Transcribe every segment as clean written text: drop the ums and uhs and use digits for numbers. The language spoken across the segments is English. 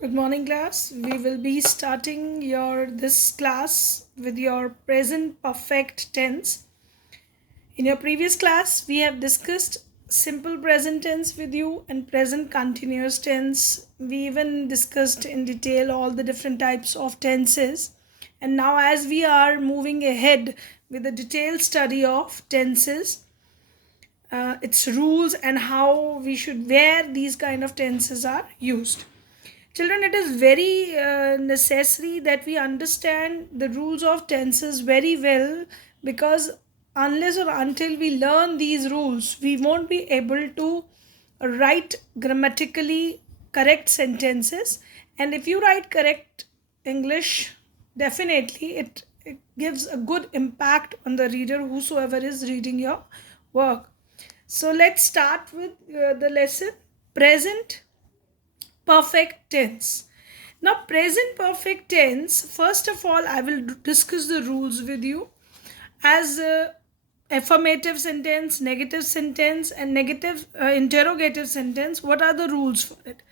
Good morning, class. We will be starting your this class with your present perfect tense. In your previous class, we have discussed simple present tense with you and present continuous tense. We even discussed in detail all the different types of tenses. And now, as we are moving ahead with the detailed study of tenses, its rules, and how we should, where these kind of tenses are used. Children, it is very necessary that we understand the rules of tenses very well, because unless or until we learn these rules, we won't be able to write grammatically correct sentences. And if you write correct English, definitely it gives a good impact on the reader, whosoever is reading your work. So let's start with the lesson present perfect tense. Now, present perfect tense, first of all, I will discuss the rules with you as affirmative sentence, negative sentence, and negative interrogative sentence. What are the rules for it?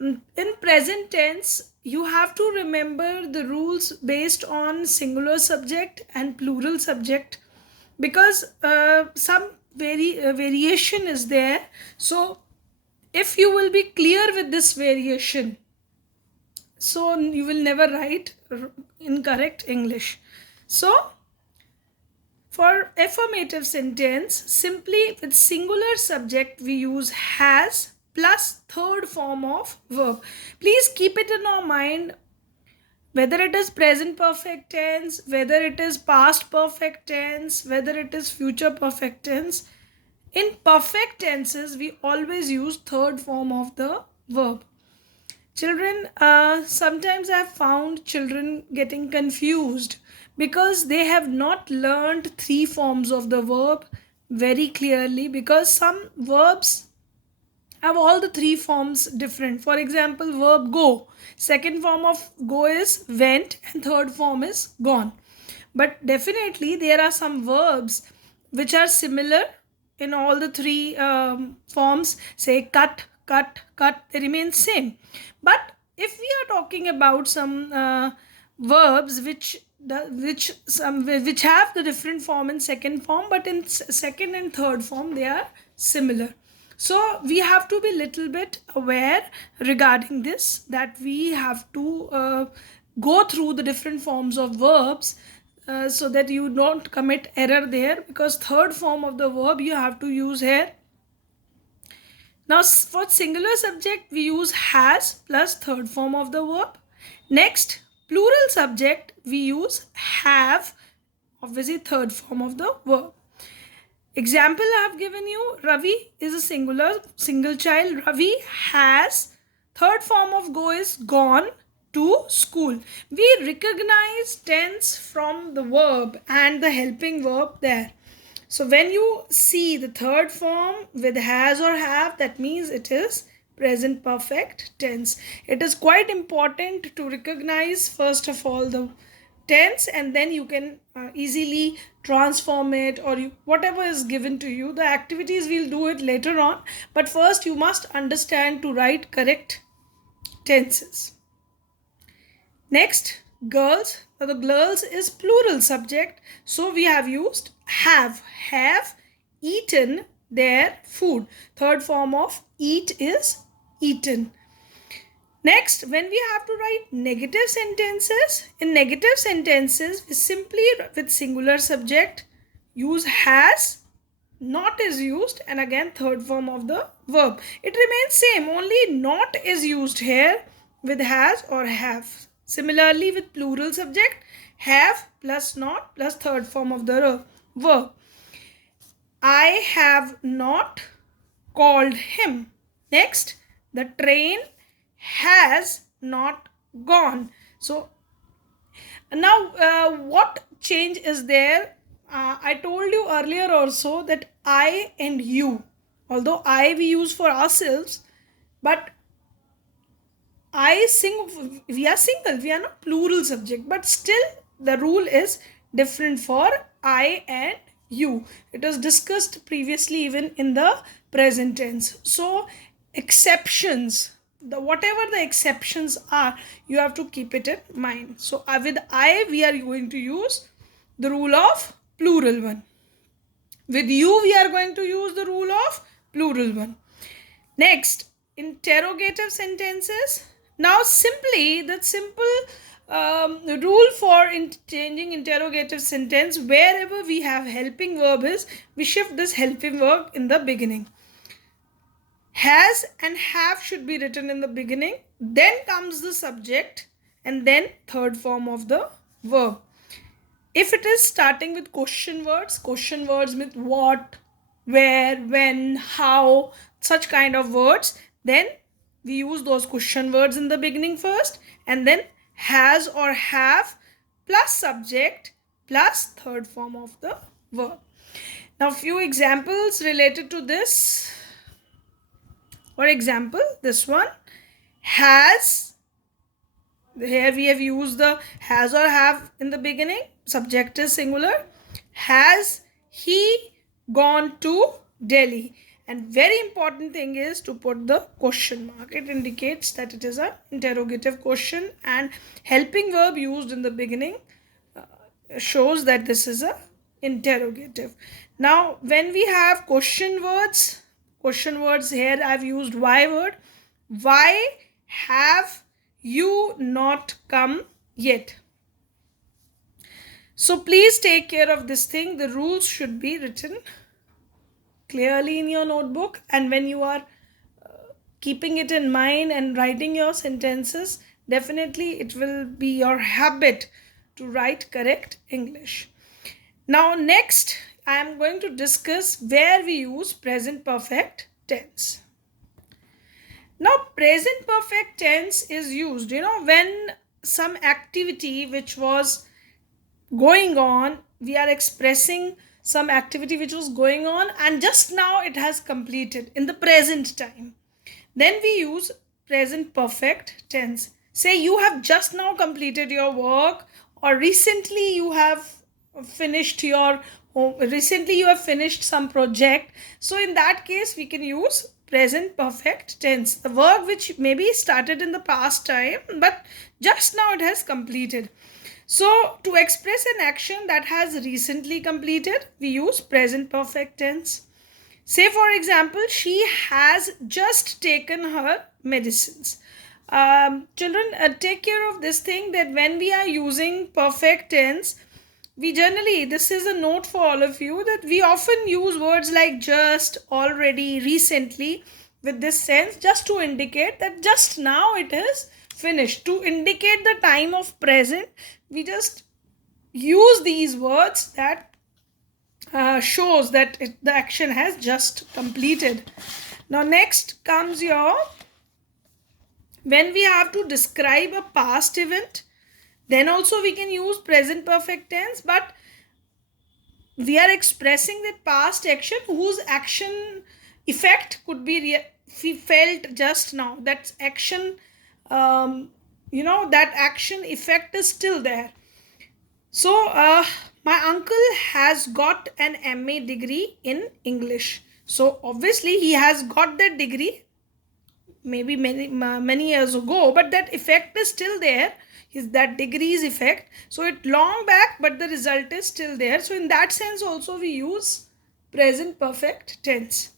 In present tense, you have to remember the rules based on singular subject and plural subject, because some variation is there. So, if you will be clear with this variation, so you will never write incorrect English. So for affirmative sentence, simply with singular subject we use has plus third form of verb. Please keep it in our mind, whether it is present perfect tense, whether it is past perfect tense, whether it is future perfect tense. In perfect tenses, we always use third form of the verb. Children, sometimes I've found children getting confused because they have not learned three forms of the verb very clearly, because some verbs have all the three forms different. For example, verb go. Second form of go is went, and third form is gone. But definitely there are some verbs which are similar in all the three forms. Say cut, cut, cut, they remain same. But if we are talking about some verbs which have the different form in second form, but in second and third form they are similar. So we have to be little bit aware regarding this, that we have to go through the different forms of verbs, so that you don't commit error there, because third form of the verb you have to use here. Now for singular subject we use has plus third form of the verb. Next, plural subject we use have, obviously third form of the verb. Example I have given you, Ravi is a single child. Ravi has, third form of go is gone to school. We recognize tense from the verb and the helping verb there. So when you see the third form with has or have, that means it is present perfect tense. It is quite important to recognize first of all the tense, and then you can easily transform it, or whatever is given to you. The activities we'll do it later on, but first you must understand to write correct tenses. Next, girls. Now the girls is plural subject, so we have used have eaten their food. Third form of eat is eaten. Next, when we have to write negative sentences, in negative sentences we simply with singular subject use has, not is used, and again third form of the verb. It remains same, only not is used here with has or have. Similarly with plural subject, have plus not plus third form of the verb. I have not called him. Next, the train has not gone. So now what change is there? I told you earlier also that I and you, although I we use for ourselves, but I sing, we are single, we are not plural subject, but still the rule is different for I and you. It was discussed previously even in the present tense. So exceptions, the whatever the exceptions are, you have to keep it in mind. So with I, we are going to use the rule of plural one. With you, we are going to use the rule of plural one. Next, interrogative sentences. Now, simply the simple rule for changing interrogative sentence, wherever we have helping verb is, we shift this helping verb in the beginning. Has and have should be written in the beginning. Then comes the subject and then third form of the verb. If it is starting with question words with what, where, when, how, such kind of words, then we use those question words in the beginning first, and then has or have plus subject plus third form of the verb. Now, few examples related to this. For example, this one, has. Here we have used the has or have in the beginning. Subject is singular. Has he gone to Delhi? And very important thing is to put the question mark. It indicates that it is an interrogative question, and helping verb used in the beginning shows that this is a interrogative. Now, when we have question words here I've used why word. Why have you not come yet? So please take care of this thing. The rules should be written clearly in your notebook, and when you are keeping it in mind and writing your sentences, definitely it will be your habit to write correct English. Now, next I am going to discuss where we use present perfect tense. Now, present perfect tense is used, when some activity which was going on, we are expressing some activity which was going on and just now it has completed in the present time. Then we use present perfect tense. Say you have just now completed your work, or recently you have finished some project. So in that case we can use present perfect tense, the work which maybe started in the past time but just now it has completed. So to express an action that has recently completed, we use present perfect tense. Say for example, she has just taken her medicines. Children, take care of this thing, that when we are using perfect tense, we generally, this is a note for all of you, that we often use words like just, already, recently with this sense, just to indicate that just now it is finished. To indicate the time of present, we just use these words that shows that the action has just completed. Now next comes when we have to describe a past event, then also we can use present perfect tense, but we are expressing that past action whose action effect could be felt just now. That action, that action effect is still there. So, my uncle has got an MA degree in English. So, obviously, he has got that degree maybe many years ago, but that effect is still there. That degree's effect. So, it long back, but the result is still there. So, in that sense, also we use present perfect tense.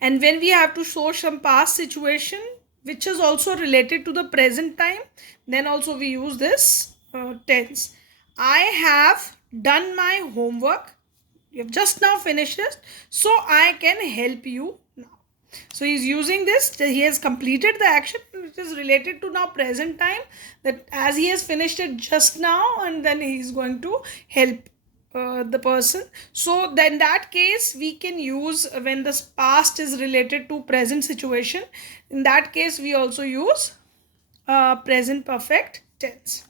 And when we have to show some past situation, which is also related to the present time, then also we use this tense. I have done my homework. You have just now finished it, so I can help you now. So he's using this, he has completed the action which is related to now present time, that as he has finished it just now, and then he's going to help the person. So then in that case we can use, when the past is related to present situation, in that case we also use present perfect tense.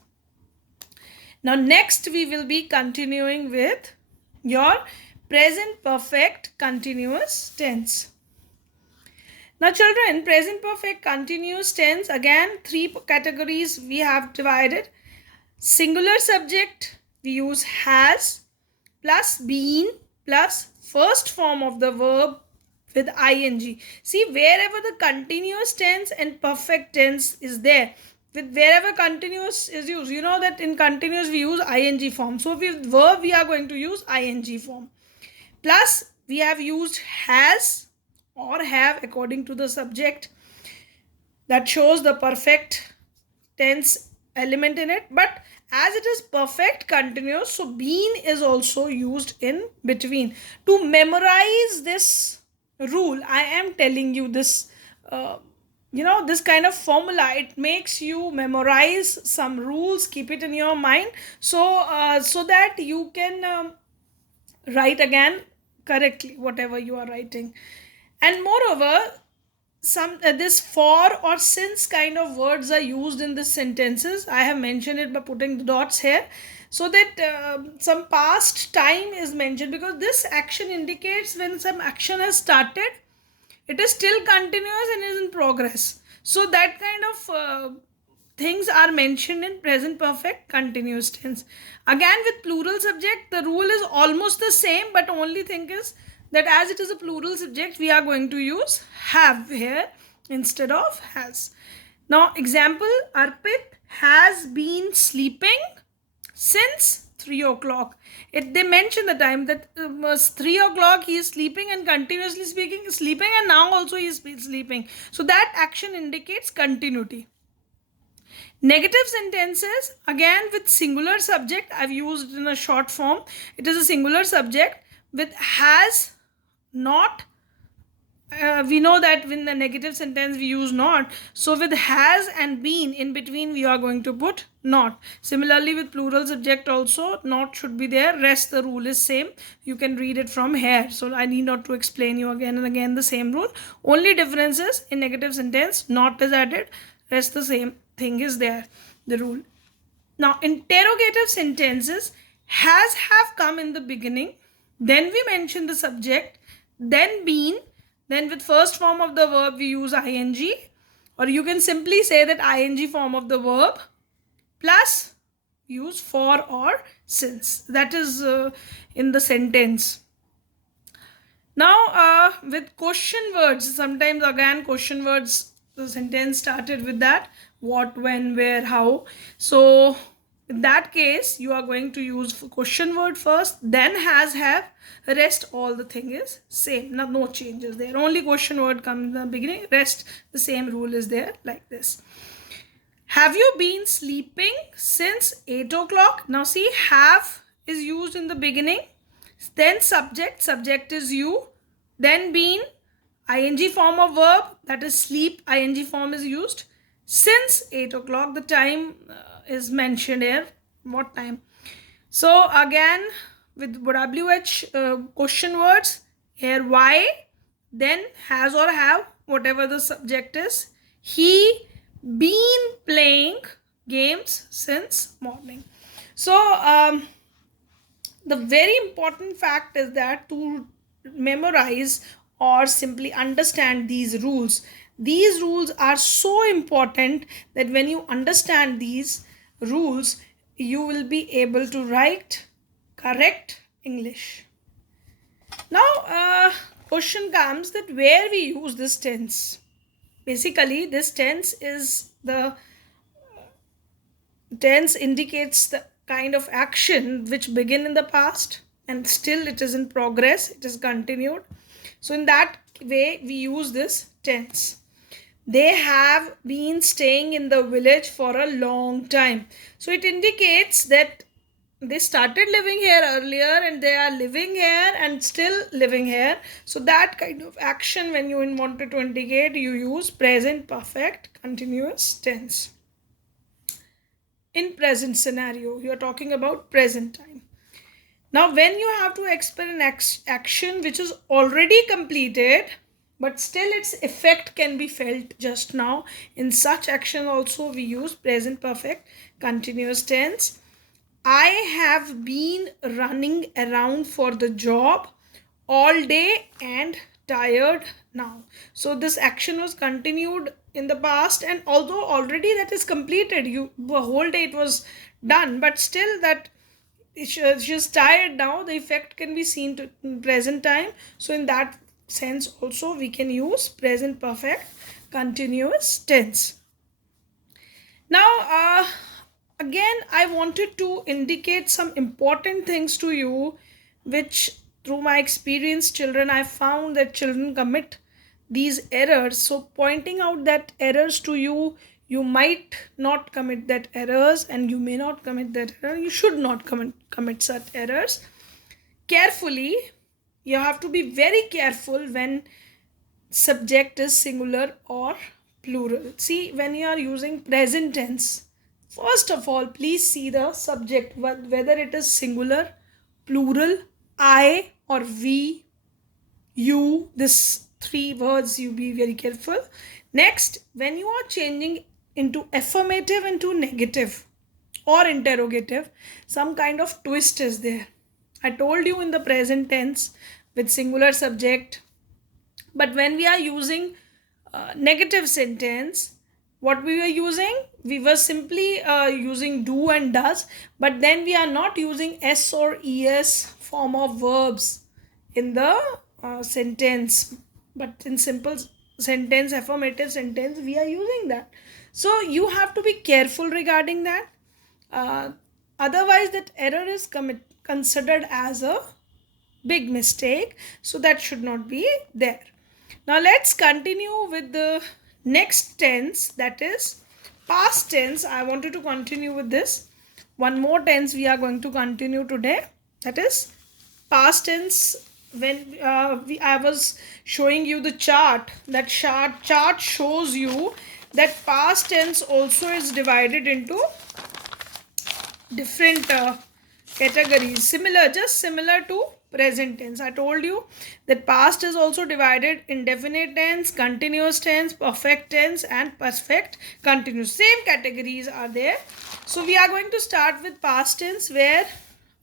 Now next we will be continuing with your present perfect continuous tense. Now children, present perfect continuous tense, again 3 categories we have divided. Singular subject, we use has plus been plus first form of the verb with ing. See, wherever the continuous tense and perfect tense is there, with wherever continuous is used, you know that in continuous we use ing form. So with verb we are going to use ing form. Plus we have used has or have according to the subject. That shows the perfect tense element in it, but as it is perfect continuous, so been is also used in between. To memorize this rule, I am telling you this, this kind of formula, it makes you memorize some rules, keep it in your mind, so that you can write again correctly whatever you are writing. And moreover, some this for or since kind of words are used in the sentences. I have mentioned it by putting the dots here, so that some past time is mentioned, because this action indicates when some action has started, it is still continuous and is in progress. So that kind of things are mentioned in present perfect continuous tense. Again, with plural subject, the rule is almost the same, but only thing is that as it is a plural subject, we are going to use have here instead of has. Now, example, Arpit has been sleeping since 3 o'clock. They mention the time that was 3 o'clock, he is sleeping and continuously sleeping, and now also he is sleeping. So that action indicates continuity. Negative sentences, again with singular subject, I've used in a short form. It is a singular subject with has, not. We know that in the negative sentence we use not. So with has and been, in between we are going to put not. Similarly with plural subject also, not should be there. Rest the rule is same. You can read it from here. So I need not to explain you again and again the same rule. Only difference is in negative sentence not is added. Rest the same thing is there, the rule. Now interrogative sentences, has have come in the beginning, then we mention the subject, then been, then with first form of the verb we use ing, or you can simply say that ing form of the verb plus use for or since. That is in the sentence. Now with question words, sometimes again question words, the sentence started with that, what, when, where, how. So in that case you are going to use question word first, then has, have. Rest all the thing is same. Now no changes there, only question word comes in the beginning, rest the same rule is there, like this. Have you been sleeping since 8 o'clock? Now see, have is used in the beginning, then subject is you, then been, ing form of verb, that is sleep, ing form is used. Since 8 o'clock, the time is mentioned here, what time. So again with WH question words, here why, then has or have, whatever the subject is. He been playing games since morning. So the very important fact is that to memorize or simply understand these rules are so important that when you understand these rules, you will be able to write correct English. Now question comes that where we use this tense. Basically this tense is the tense indicates the kind of action which begin in the past and still it is in progress, it is continued. So in that way we use this tense. They have been staying in the village for a long time. So it indicates that they started living here earlier and they are living here and still living here. So that kind of action, when you wanted to indicate, you use present perfect continuous tense. In present scenario, you are talking about present time. Now when you have to explain an action which is already completed but still its effect can be felt just now, in such action also we use present perfect continuous tense. I have been running around for the job all day and tired now. So this action was continued in the past, and although already that is completed, the whole day it was done, but still that she's tired now, the effect can be seen to in present time. So in that sense also we can use present perfect continuous tense. Now, again, I wanted to indicate some important things to you, which through my experience, children, I found that children commit these errors. So, pointing out that errors to you, you might not commit that errors, and you may not commit that error. You should not commit such errors. Carefully, you have to be very careful when subject is singular or plural. See, when you are using present tense, first of all, please see the subject, whether it is singular, plural, I or we, you, this three words, you be very careful. Next, when you are changing into affirmative into negative or interrogative, some kind of twist is there. I told you in the present tense with singular subject, but when we are using negative sentence, what we were using, we were simply using do and does, but then we are not using s or es form of verbs in the sentence, but in simple sentence, affirmative sentence, we are using that. So you have to be careful regarding that. uh, Otherwise that error is considered as a big mistake, so that should not be there. Now let's continue with the next tense, that is past tense. I wanted to continue with this. One more tense we are going to continue today, that is past tense. When I was showing you the chart, that chart shows you that past tense also is divided into different categories, just similar to present tense. I told you that past is also divided in definite tense, continuous tense, perfect tense, and perfect continuous. Same categories are there. So we are going to start with past tense, where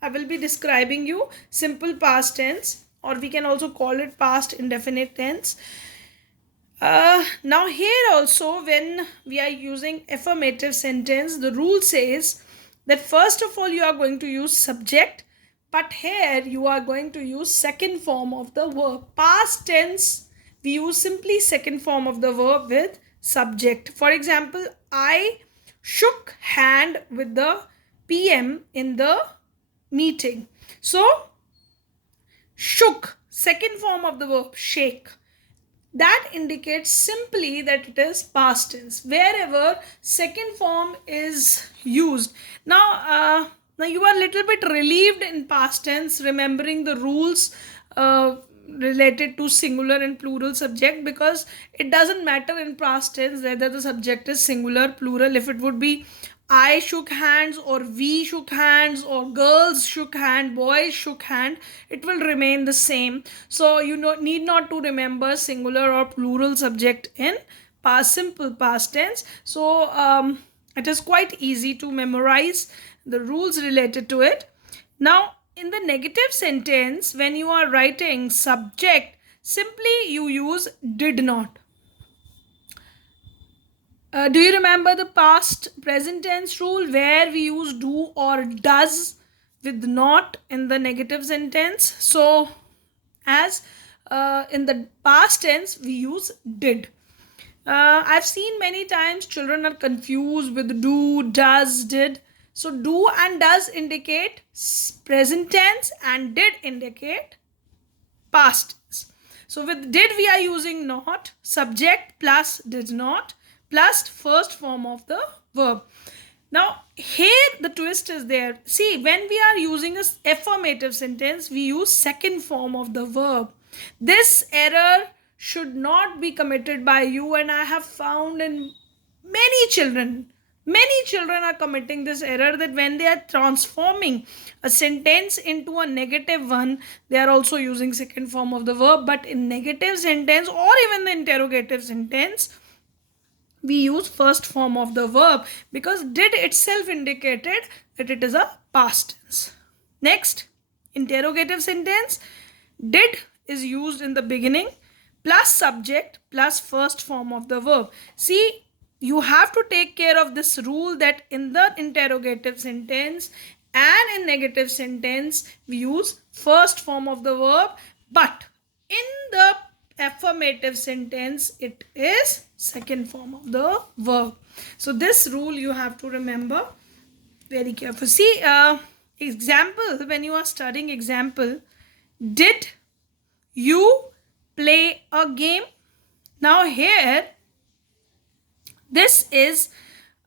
I will be describing you simple past tense, or we can also call it past indefinite tense. Now here also, when we are using affirmative sentence, the rule says that first of all you are going to use subject, but here you are going to use second form of the verb. Past tense, we use simply second form of the verb with subject. For example, I shook hand with the PM in the meeting. So shook, second form of the verb shake, that indicates simply that it is past tense wherever second form is used. Now you are a little bit relieved in past tense, remembering the rules related to singular and plural subject, because it doesn't matter in past tense whether the subject is singular, plural. If it would be I shook hands, or we shook hands, or girls shook hand, boys shook hand, it will remain the same. So you need not to remember singular or plural subject in simple past tense. So it is quite easy to memorize the rules related to it. Now in the negative sentence, when you are writing subject, simply you use did not. Do you remember the past present tense rule where we use do or does with not in the negative sentence? So as in the past tense we use did. I've seen many times children are confused with do, does, did. So do and does indicate present tense, and did indicate past tense. So with did we are using not, subject plus did not plus first form of the verb. Now here the twist is there. See, when we are using a affirmative sentence, we use second form of the verb. This error should not be committed by you, and I have found in many children are committing this error, that when they are transforming a sentence into a negative one, they are also using second form of the verb. But in negative sentence or even the interrogative sentence, we use first form of the verb, because did itself indicated that it is a past tense. Next, interrogative sentence, did is used in the beginning plus subject plus first form of the verb. See, you have to take care of this rule, that in the interrogative sentence and in negative sentence we use first form of the verb, but in the affirmative sentence, it is second form of the verb. So this rule you have to remember very careful. See, example, when you are studying example, did you play a game? Now here, this is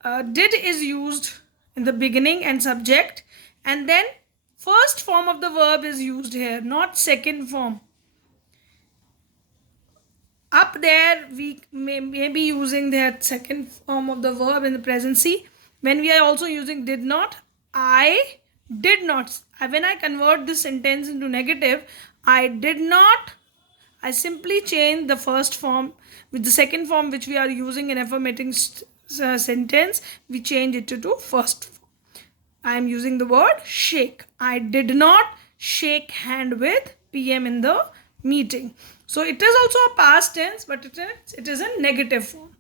did is used in the beginning and subject, and then first form of the verb is used here, not second form. Up there we may be using that second form of the verb in the present. See, when we are also using did not, I did not. When I convert this sentence into negative, I did not, I simply change the first form with the second form which we are using in affirmative sentence. We change it to first form. I am using the word shake. I did not shake hand with PM in the meeting. So it is also a past tense, but it is a negative form.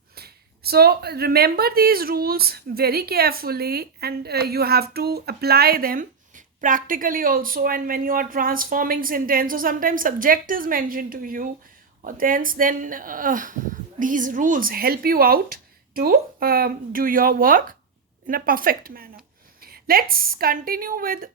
So remember these rules very carefully, and you have to apply them practically also. And when you are transforming sentence, or sometimes subject is mentioned to you or tense, then these rules help you out to do your work in a perfect manner. Let's continue with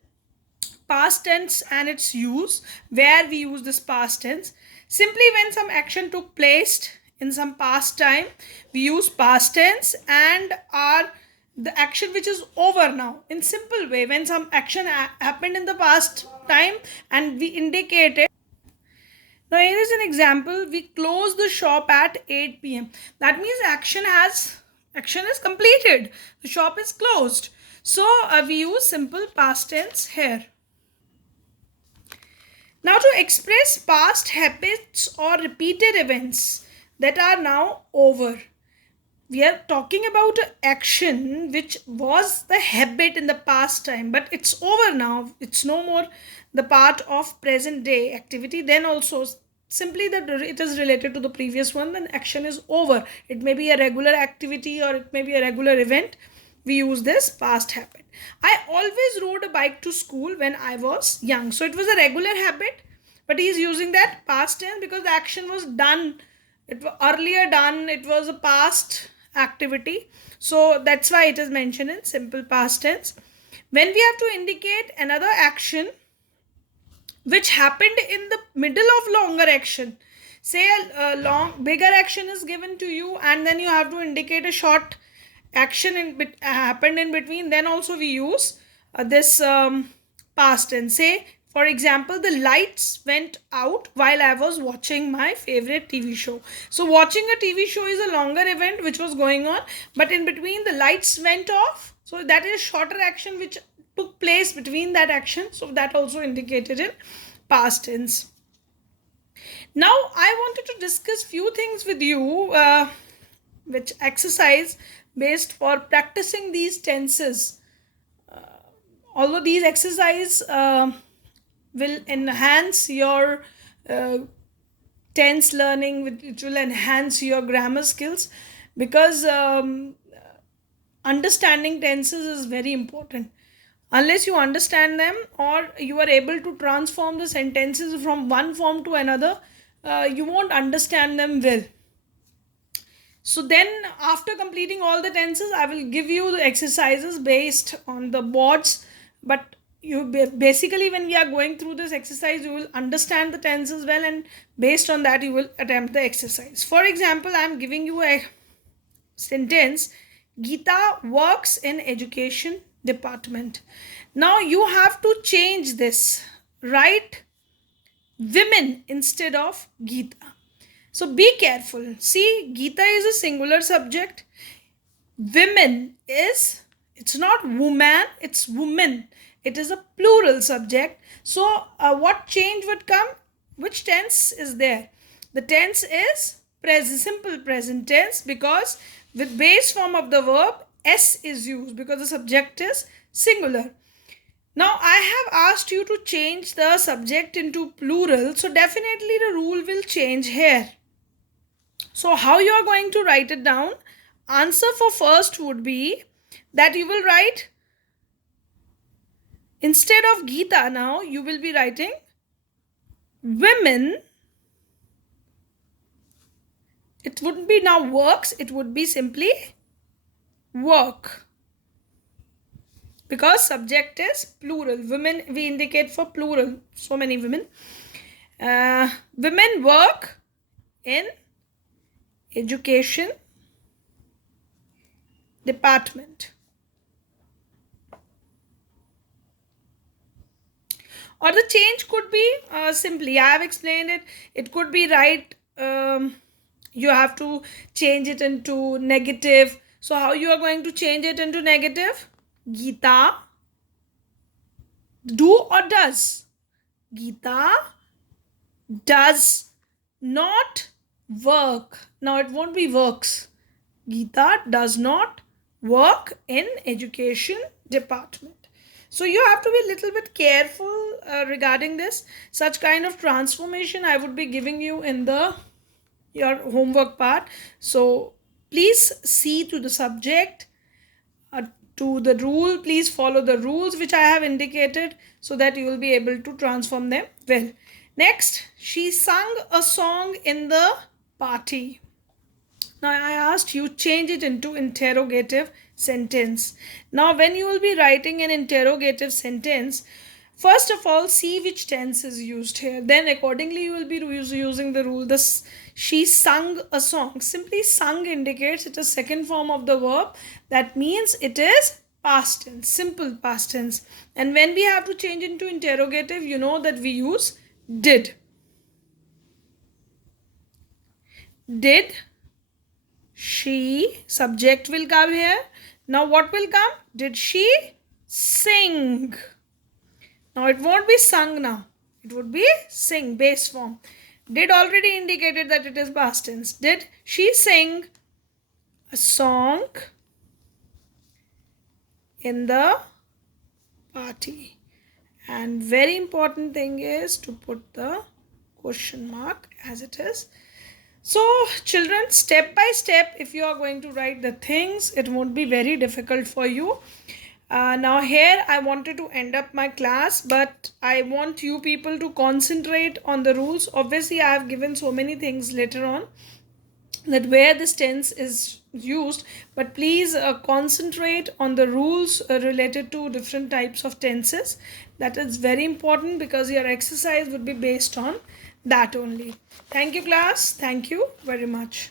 past tense and its use. Where we use this past tense, simply when some action took place in some past time, we use past tense and are the action which is over now. In simple way, when some action happened in the past time and we indicate it. Now here is an example. We close the shop at 8 p.m. That means action is completed. The shop is closed. So we use simple past tense here. Now to express past habits or repeated events that are now over. We are talking about an action which was the habit in the past time, but it's over now. It's no more the part of present day activity. Then also simply that it is related to the previous one, then action is over. It may be a regular activity or it may be a regular event. We use this past habit. I always rode a bike to school when I was young. So it was a regular habit, but he is using that past tense because the action was done. It was earlier done. It was a past activity. So that's why it is mentioned in simple past tense. When we have to indicate another action which happened in the middle of longer action, say a bigger action is given to you and then you have to indicate a short action happened in between, then also we use this past tense. Say for example, the lights went out while I was watching my favorite TV show. So watching a TV show is a longer event which was going on, but in between the lights went off. So that is shorter action which took place between that action. So that also indicated in past tense. Now I wanted to discuss few things with you which exercise based for practicing these tenses. Although these exercise will enhance your tense learning, which will enhance your grammar skills, because understanding tenses is very important. Unless you understand them or you are able to transform the sentences from one form to another, you won't understand them well. So then after completing all the tenses, I will give you the exercises based on the boards. But you basically, when we are going through this exercise, you will understand the tenses well, and based on that you will attempt the exercise. For example, I am giving you a sentence: Geeta works in education department. Now you have to change this. Write women instead of Geeta. So be careful. See, Geeta is a singular subject. Women is, it's not woman, it's woman. It is a plural subject. So what change would come? Which tense is there? The tense is present, simple present tense, because with base form of the verb s is used because the subject is singular. Now I have asked you to change the subject into plural, so definitely the rule will change here. So how you are going to write it down? Answer for first would be that you will write, instead of Geeta, now you will be writing women It wouldn't be now works, it would be simply work, because subject is plural. Women we indicate for plural, so many women. Women work in education department. Or the change could be simply, I have explained it. It could be right. You have to change it into negative. So how you are going to change it into negative? Geeta do or does? Geeta does not work. Now it won't be works. Geeta does not work in education department. So you have to be a little bit careful regarding this. Such kind of transformation I would be giving you in your homework part. So please see to the subject, to the rule. Please follow the rules which I have indicated, so that you will be able to transform them well. Next, she sung a song in the party. Now I asked you change it into interrogative sentence. Now when you will be writing an interrogative sentence, first of all see which tense is used here. Then accordingly you will be using the rule. This she sung a song. Simply sung indicates it is second form of the verb. That means it is past tense, simple past tense. And when we have to change into interrogative, you know that we use did. Did she, subject will come here. Now what will come? Did she sing? Now it won't be sung now. It would be sing, base form. Did already indicated that it is past tense. Did she sing a song in the party? And very important thing is to put the question mark as it is. So children, step by step, if you are going to write the things, it won't be very difficult for you. Now here I wanted to end up my class, but I want you people to concentrate on the rules. Obviously I have given so many things later on that where this tense is used, but please concentrate on the rules related to different types of tenses. That is very important, because your exercise would be based on that only. Thank you class. Thank you very much.